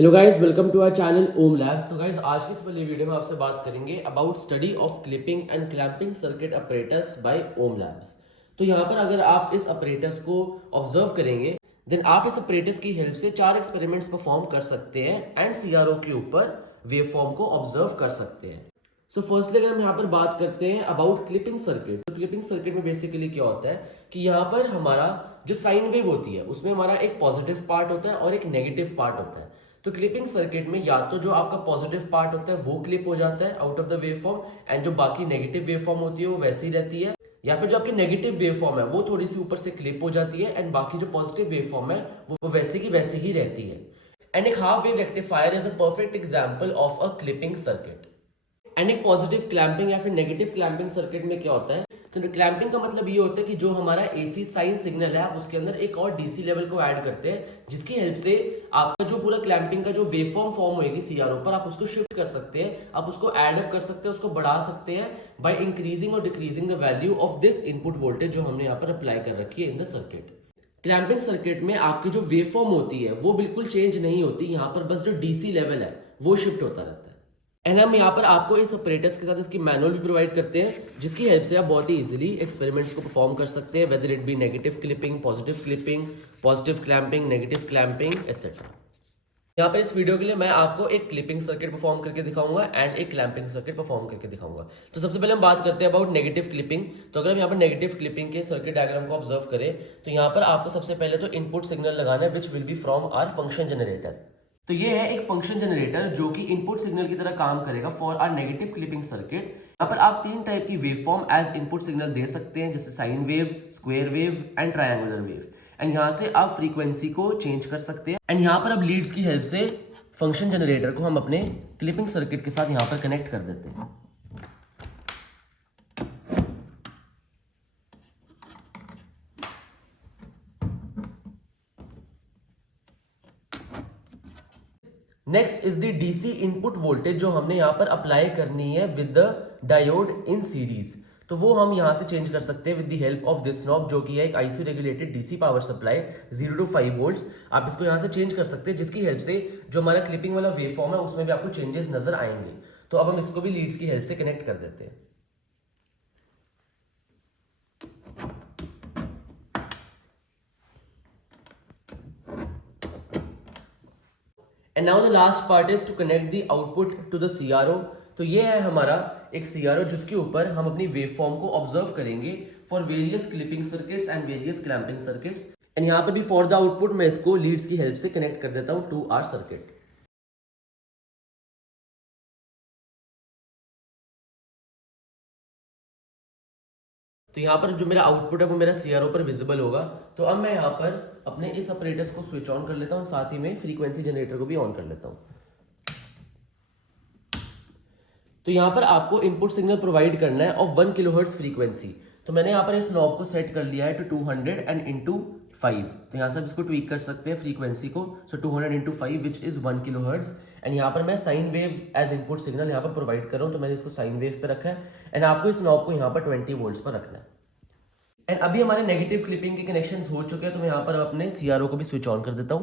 Hello guys, welcome to our channel Om Labs. तो guys, आज की इस वाली वीडियो में आपसे बात करेंगे about study of clipping and clamping circuit apparatus by Om Labs. तो यहाँ पर अगर आप इस अपरेटस को ऑब्जर्व करेंगे देन आप इस अपरेटस की हेल्प से 4 एक्सपेरिमेंट्स परफॉर्म कर सकते हैं एंड सीआरओ के ऊपर वेवफॉर्म को ऑब्जर्व कर सकते हैं। सो फर्स्टली अगर हम यहाँ पर बात करते हैं अबाउट क्लिपिंग सर्किट, तो क्लिपिंग सर्किट में बेसिकली क्या होता है कि यहाँ पर हमारा जो साइन वेव होती है उसमें हमारा एक पॉजिटिव पार्ट होता है और एक नेगेटिव पार्ट होता है। तो क्लिपिंग सर्किट में या तो जो आपका पॉजिटिव पार्ट होता है वो क्लिप हो जाता है out of the waveform and जो बाकी नेगेटिव वेवफॉर्म होती है वो वैसी ही रहती है, या फिर जो आपकी नेगेटिव वेवफॉर्म है वो थोड़ी सी ऊपर से क्लिप हो जाती है एंड बाकी जो पॉजिटिव वेवफॉर्म है वो वैसी की वैसी ही रहती है। एंड एक half wave rectifier is a perfect example of a clipping circuit. And एक पॉजिटिव क्लैंपिंग या फिर नेगेटिव क्लैंपिंग सर्किट में क्या होता है, तो क्लैंपिंग का मतलब ये होता है कि जो हमारा एसी साइन सिग्नल है आप उसके अंदर एक और डीसी लेवल को ऐड करते हैं जिसकी हेल्प से आपका जो पूरा क्लैंपिंग का जो वेवफॉर्म फॉर्म होगी सीआरओ पर आप उसको शिफ्ट कर सकते हैं, आप उसको ऐड अप कर सकते हैं, उसको बढ़ा सकते हैं बाय इंक्रीजिंग और decreasing the value of this input voltage जो हमने यहाँ पर अप्लाई कर रखी है in the circuit. Clamping circuit में आपकी जो वेवफॉर्म होती है वो बिल्कुल चेंज नहीं होती, यहाँ पर बस जो डीसी लेवल है वो शिफ्ट होता रहता है। एंड हम यहाँ पर आपको इस ऑपरेटर्स के साथ इसकी मैनुअल भी प्रोवाइड करते हैं जिसकी हेल्प से आप बहुत ही इजीली एक्सपेरिमेंट्स को परफॉर्म कर सकते हैं, whether it be negative clipping, positive clamping, negative clamping etcetera. यहाँ पर इस वीडियो के लिए मैं आपको एक क्लिपिंग सर्किट परफॉर्म करके दिखाऊंगा एंड एक क्लैंपिंग सर्किट परफॉर्म करके दिखाऊंगा। तो सबसे पहले हम बात करते हैं अबाउट नेगेटिव क्लिपिंग। तो अगर हम यहाँ पर नेगेटिव क्लिपिंग के सर्किट डायग्राम को ऑब्जर्व करें तो यहाँ पर आपको सबसे पहले तो इनपुट सिग्नल लगाना है which will be from our function generator. तो ये है एक फंक्शन जनरेटर जो कि इनपुट सिग्नल की तरह काम करेगा for our negative clipping circuit. यहाँ पर आप 3 टाइप की वेवफॉर्म एज इनपुट सिग्नल दे सकते हैं, जैसे sine wave, square wave and triangular wave. And यहाँ से आप फ्रीक्वेंसी को चेंज कर सकते हैं एंड यहाँ पर अब लीड्स की हेल्प से फंक्शन जनरेटर को हम अपने क्लिपिंग सर्किट के साथ यहाँ पर कनेक्ट कर देते हैं। Next is the DC input voltage जो हमने यहाँ पर अप्लाई करनी है with the diode in series. तो वो हम यहाँ से चेंज कर सकते हैं with the help of this knob जो कि है एक IC regulated DC power supply 0 to 5 volts. आप इसको यहाँ से चेंज कर सकते हैं जिसकी हेल्प से जो हमारा क्लिपिंग वाला वेव फॉर्म है उसमें भी आपको चेंजेस नजर आएंगे। तो अब हम इसको भी लीड्स की हेल्प से कनेक्ट कर देते हैं। And now the last part is to connect the output to the CRO. तो ये है हमारा एक सीआरओ जिसके ऊपर हम अपनी वेवफॉर्म को ऑब्जर्व करेंगे for various clipping circuits and various clamping circuits. And यहाँ पे भी फॉर द आउटपुट मैं इसको लीड्स की हेल्प से कनेक्ट कर देता हूँ टू आवर सर्किट। तो यहाँ पर जो मेरा आउटपुट है वो मेरा सीआरओ पर विजिबल होगा। तो अब मैं यहाँ पर अपने इस ऑपरेटर्स को स्विच ऑन कर लेता हूँ, साथ ही में फ्रीक्वेंसी जनरेटर को भी ऑन कर लेता हूँ। तो यहाँ पर आपको इनपुट सिग्नल प्रोवाइड करना है ऑफ 1 किलोहर्ट्ज फ्रीक्वेंसी। तो मैंने यहाँ पर इस नॉब को सेट कर लिया है टू 200 एंड इंटू 5। तो यहाँ से आप इसको ट्वीक कर सकते हैं फ्रीक्वेंसी को। So 200 into 5 which is 1 kilohertz. And यहाँ पर मैं sine wave as input signal यहाँ पर प्रोवाइड कर रहा हूँ, तो मैंने इसको साइन वेव पे रखा है एंड आपको इस नॉब को यहाँ पर 20 वोल्ट्स पर रखना है। एंड अभी हमारे नेगेटिव क्लिपिंग के कनेक्शन हो चुके हैं, तो मैं यहाँ पर अपने सीआरओ को भी स्विच ऑन कर देता हूँ।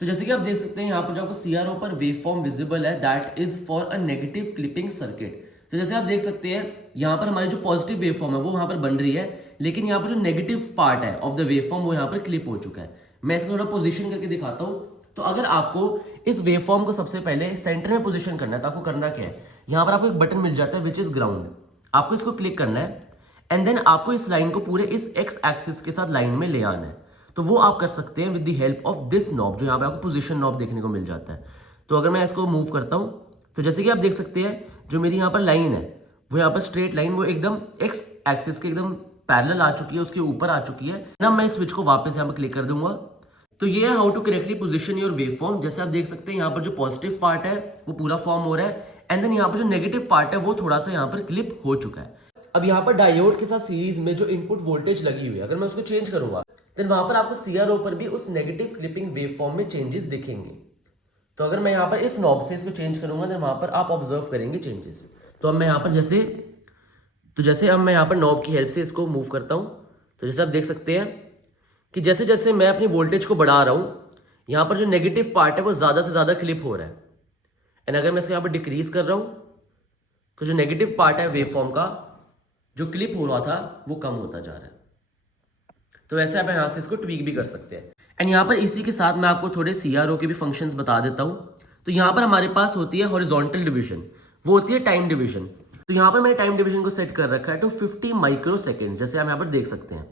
तो जैसे कि आप देख सकते हैं यहाँ पर जो आपको सीआरओ पर वेवफॉर्म विजिबल है that is for a negative clipping circuit. तो जैसे आप देख सकते हैं यहाँ पर हमारी जो पॉजिटिव वेवफॉर्म है वो यहाँ पर बन रही है, लेकिन यहाँ पर जो नेगेटिव पार्ट है ऑफ द वेवफॉर्म वो यहाँ पर क्लिप हो चुका है। मैं इसको थोड़ा पोजीशन करके दिखाता हूँ। तो अगर आपको इस वेवफॉर्म को सबसे पहले सेंटर में पोजीशन करना है तो आपको करना क्या है, यहाँ पर आपको एक बटन मिल जाता है विच इज ग्राउंड। आपको इसको क्लिक करना है एंड देन आपको इस लाइन को पूरे इस एक्स एक्सिस के साथ लाइन में ले आना है। तो वो आप कर सकते हैं with the help of this knob जो यहाँ पर आपको पोजीशन नॉब देखने को मिल जाता है। तो अगर मैं इसको मूव करता हूँ तो जैसे कि आप देख सकते हैं जो मेरी यहाँ पर लाइन है वो यहाँ पर स्ट्रेट लाइन वो एकदम एक्स एक्सिस के एकदम पैरेलल आ चुकी है, उसके ऊपर आ चुकी है ना। मैं इस स्विच को वापस यहाँ पर क्लिक कर दूंगा। तो ये है how to correctly position your waveform. जैसे आप देख सकते हैं यहाँ पर जो पॉजिटिव पार्ट है वो पूरा फॉर्म हो रहा है एंड देन यहाँ पर जो नेगेटिव पार्ट है वो थोड़ा सा यहाँ पर क्लिप हो चुका है। अब यहाँ पर डायोड के साथ सीरीज में जो इनपुट वोल्टेज लगी हुई है अगर मैं उसको चेंज करूंगा देन वहां पर आपको सीआरओ पर भी उस नेगेटिव क्लिपिंग वेवफॉर्म में चेंजेस दिखेंगे। तो अगर मैं यहाँ पर इस नॉब से इसको चेंज करूंगा देन वहां पर आप ऑब्जर्व करेंगे चेंजेस। तो अब मैं यहाँ पर जैसे अब मैं यहाँ पर नॉब की हेल्प से इसको मूव करता हूँ। तो जैसे आप देख सकते हैं कि जैसे जैसे मैं अपनी वोल्टेज को बढ़ा रहा हूं, यहां पर जो नेगेटिव पार्ट है वो ज्यादा से ज्यादा क्लिप हो रहा है, एंड अगर मैं इसको यहां पर डिक्रीज कर रहा हूं तो जो नेगेटिव पार्ट है वेवफॉर्म का जो क्लिप हो रहा था वो कम होता जा रहा है। तो वैसे आप यहां से इसको ट्वीक भी कर सकते हैं। एंड यहां पर इसी के साथ मैं आपको थोड़े सीआरओ के भी फंक्शंस बता देता हूं। तो यहां पर हमारे पास होती है हॉरिजॉन्टल डिवीजन, वो होती है टाइम डिवीजन। तो यहां पर मैंने टाइम डिवीजन को सेट कर रखा है टू 50 माइक्रो सेकेंड, जैसे आप यहां पर देख सकते हैं।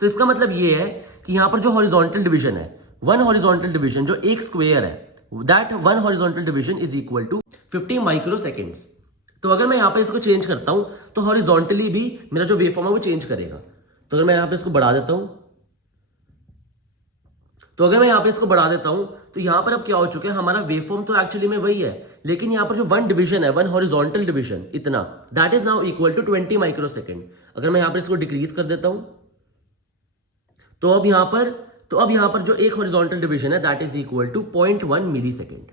तो इसका मतलब ये है कि यहां पर जो हॉरिजॉन्टल डिवीजन है, वन हॉरिजॉन्टल डिवीजन जो एक स्क्वायर है, that one horizontal division is equal to 50 microseconds. तो अगर मैं यहां पर इसको चेंज करता हूं तो हॉरिजॉन्टली भी मेरा जो वेवफॉर्म है वो चेंज करेगा। तो अगर मैं यहां पर इसको बढ़ा देता हूं, तो यहां पर अब क्या हो चुका है, हमारा वेवफॉर्म तो एक्चुअली में वही है, लेकिन यहां पर जो वन डिवीजन है, वन हॉरिजॉन्टल डिवीजन इतना, that is now equal to 20 microsecond. अगर मैं यहां पर इसको डिक्रीज कर देता हूं तो अब यहां पर जो एक हॉरिजॉन्टल डिवीजन है that is equal to 0.1 millisecond.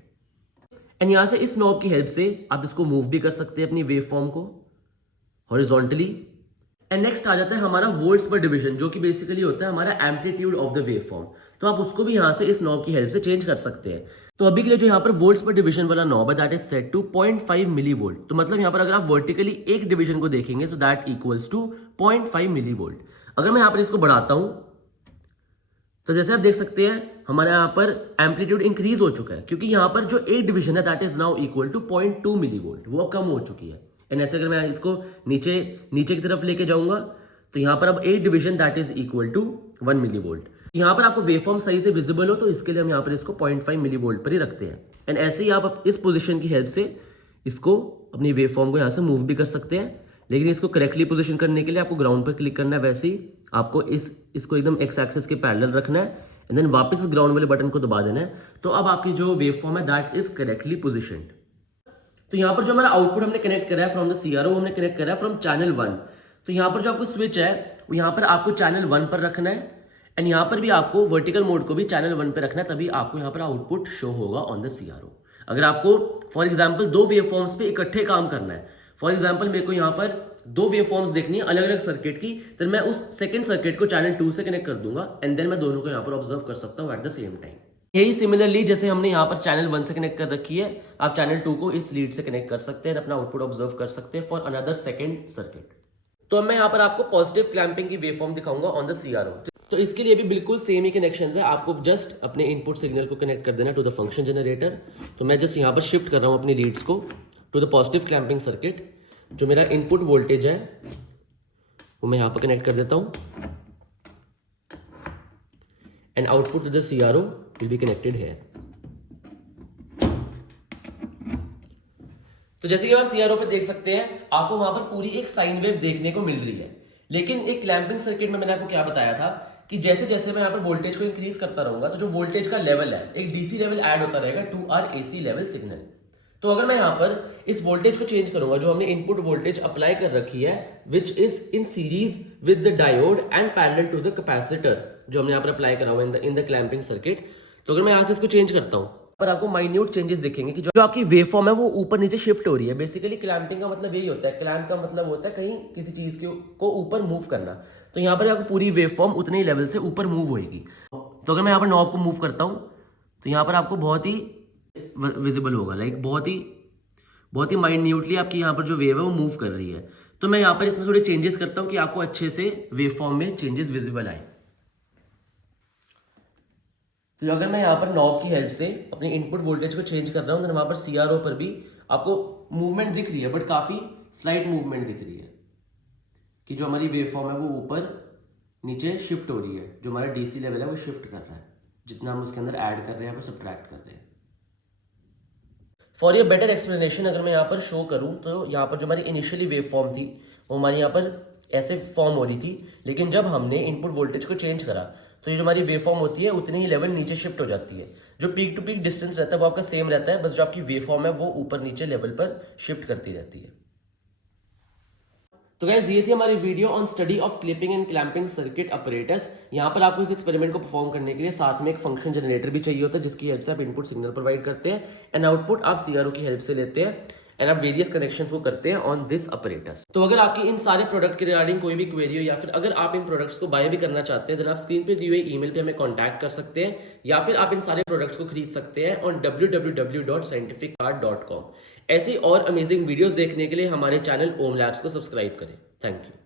And यहां से इस नॉब की हेल्प से आप इसको मूव भी कर सकते हैं अपनी वेवफॉर्म को हॉरिजॉन्टली। एंड नेक्स्ट आ जाता है हमारा वोल्ट्स पर डिवीजन, जो कि बेसिकली होता है हमारा एम्पलीट्यूड ऑफ द वेवफॉर्म। तो आप उसको भी यहां से इस नॉब की हेल्प से चेंज कर सकते हैं। तो अभी के लिए जो यहाँ पर वोल्ट्स पर डिवीजन वाला नॉब है that is set to 0.5 millivolt. तो मतलब यहाँ पर अगर आप वर्टिकली एक डिवीजन को देखेंगे so that equals to 0.5 millivolt. अगर मैं यहाँ पर इसको बढ़ाता हूं तो जैसे आप देख सकते हैं हमारे यहाँ पर एम्पलीट्यूड इंक्रीज हो चुका है, क्योंकि यहाँ पर जो एक डिवीजन है that is now equal to 0.2 millivolt, वो अब कम हो चुकी है। एंड ऐसे अगर मैं इसको नीचे की तरफ लेके जाऊंगा तो यहाँ पर अब एक division that is equal to 1 millivolt. यहाँ पर आपको वेवफॉर्म सही से विजिबल हो तो इसके लिए हम यहाँ पर इसको 0.5 मिली वोल्ट पर ही रखते हैं। एंड ऐसे ही आप इस पोजीशन की हेल्प से इसको अपनी वेवफॉर्म को यहाँ से मूव भी कर सकते हैं, लेकिन इसको करेक्टली पोजीशन करने के लिए आपको ग्राउंड पर क्लिक करना है। वैसे ही आपको इसको एकदम एक्स एक्सिस के पैरेलल रखना है एंड देन वापस इस ग्राउंड वाले बटन को दबा देना है। तो अब आपकी जो वेवफॉर्म है दैट इज करेक्टली पोजीशनड। तो यहाँ पर जो हमारा आउटपुट हमने कनेक्ट करा है फ्रॉम द सीआरओ, हमने कनेक्ट करा है फ्रॉम चैनल 1। तो यहाँ पर जो आपको स्विच है वो यहाँ पर आपको चैनल 1 पर रखना है, एंड यहाँ पर भी आपको वर्टिकल मोड को भी चैनल 1 पे रखना है, तभी आपको यहाँ पर आउटपुट शो होगा ऑन द सीआरओ। अगर आपको फॉर एग्जांपल दो वेवफॉर्म्स पे इकट्ठे काम करना है, फॉर एग्जांपल मेरे को यहाँ पर दो वेवफॉर्म्स देखनी है अलग अलग सर्किट की, तो मैं उस सेकंड सर्किट को चैनल 2 से कनेक्ट कर दूंगा एंड देन मैं दोनों को यहाँ पर ऑब्जर्व कर सकता हूँ एट द सेम टाइम। यही सिमिलरली जैसे हमने यहाँ पर चैनल 1 से कनेक्ट कर रखी है, आप चैनल 2 को इस लीड से कनेक्ट कर सकते हैं, अपना आउटपुट ऑब्जर्व कर सकते हैं फॉर अनदर सेकंड सर्किट। तो अब मैं यहाँ पर आपको पॉजिटिव क्लैंपिंग की वेवफॉर्म दिखाऊंगा ऑन द सीआरओ। तो इसके लिए भी बिल्कुल सेम ही कनेक्शन है, आपको जस्ट अपने इनपुट सिग्नल को कनेक्ट कर देना टू द फंक्शन जनरेटर। तो मैं जस्ट यहाँ पर शिफ्ट कर रहा हूँ अपनी लीड्स को to the positive clamping circuit. जो मेरा इनपुट वोल्टेज है वो मैं यहाँ पर कनेक्ट कर देता हूँ and output to the CRO will be connected है। तो जैसे कि आप सीआरओ पे देख सकते हैं आपको वहां पर पूरी एक साइन वेव देखने को मिल रही है, लेकिन एक क्लैंपिंग सर्किट में मैंने आपको क्या बताया था कि जैसे जैसे मैं यहाँ पर वोल्टेज को इंक्रीज करता रहूंगा तो जो वोल्टेज का लेवल है एक डीसी लेवल ऐड होता रहेगा to our AC level signal. तो अगर मैं यहाँ पर इस वोल्टेज को चेंज करूंगा जो हमने इनपुट वोल्टेज अप्लाई कर रखी है which is in series with the diode and parallel to the capacitor जो हमने यहाँ पर अप्लाई करा हुआ इन द क्लैंपिंग सर्किट, तो अगर मैं यहाँ से इसको चेंज करता हूँ पर आपको माइन्यूट चेंजेस दिखेंगे कि जो आपकी वेवफॉर्म है वो ऊपर नीचे शिफ्ट हो रही है। बेसिकली क्लैंपिंग का मतलब यही होता है, क्लैंप का मतलब होता है कहीं किसी चीज को ऊपर मूव करना। तो यहाँ पर आपको पूरी वेवफॉर्म उतने ही लेवल से ऊपर मूव होगी। तो अगर मैं यहाँ पर नॉब को मूव करता हूँ तो यहाँ पर आपको बहुत ही विजिबल होगा, लाइक बहुत ही माइन्यूटली आपकी यहाँ पर जो वेव है वो मूव कर रही है। तो मैं यहाँ पर इसमें थोड़े चेंजेस करता हूँ कि आपको अच्छे से वेवफॉर्म में चेंजेस विजिबल आए। तो अगर मैं यहाँ पर नॉब की हेल्प से अपने इनपुट वोल्टेज को चेंज कर रहा हूँ तो वहाँ पर सीआरओ पर भी आपको मूवमेंट दिख रही है, बट काफ़ी स्लाइट मूवमेंट दिख रही है कि जो हमारी वेवफॉर्म है वो ऊपर नीचे शिफ्ट हो रही है। जो हमारा डीसी लेवल है वो शिफ्ट कर रहा है, जितना हम उसके अंदर ऐड कर रहे हैं वो सब्ट्रैक्ट कर रहे हैं। फॉर ए बेटर एक्सप्लेनेशन अगर मैं यहाँ पर शो करूँ तो यहाँ पर जो हमारी इनिशियली वेवफॉर्म थी वो हमारी यहाँ पर ऐसे फॉर्म हो रही थी, लेकिन जब हमने इनपुट वोल्टेज को चेंज करा तो ये जो हमारी वेवफॉर्म होती है उतनी ही लेवल नीचे शिफ्ट हो जाती है। जो पीक टू पीक डिस्टेंस रहता है वो आपका सेम रहता है, बस जो आपकी वेवफॉर्म है वो ऊपर नीचे लेवल पर शिफ्ट करती रहती है। तो गाइस ये थी हमारी video on study of clipping and clamping circuit operators. यहाँ पर आपको इस एक्सपेरिमेंट को परफॉर्म करने के लिए साथ में एक फंक्शन जनरेटर भी चाहिए होता है जिसकी हेल्प से आप इनपुट सिग्नल प्रोवाइड करते हैं एंड आउटपुट आप सीआरओ की हेल्प से लेते हैं। एंड आप वेरियस कनेक्शंस को करते हैं ऑन दिस अपरेटस। तो अगर आपकी इन सारे प्रोडक्ट के रिगार्डिंग कोई भी क्वेरी हो या फिर अगर आप इन प्रोडक्ट्स को बाय भी करना चाहते हैं, देन आप स्क्रीन पे दिए हुए ईमेल पे हमें कांटेक्ट कर सकते हैं या फिर आप इन सारे प्रोडक्ट्स को खरीद सकते हैं ऑन www.scientificcard.com। ऐसी और अमेजिंग वीडियोस देखने के लिए हमारे चैनल ओम लैब्स को सब्सक्राइब करें। Thank you.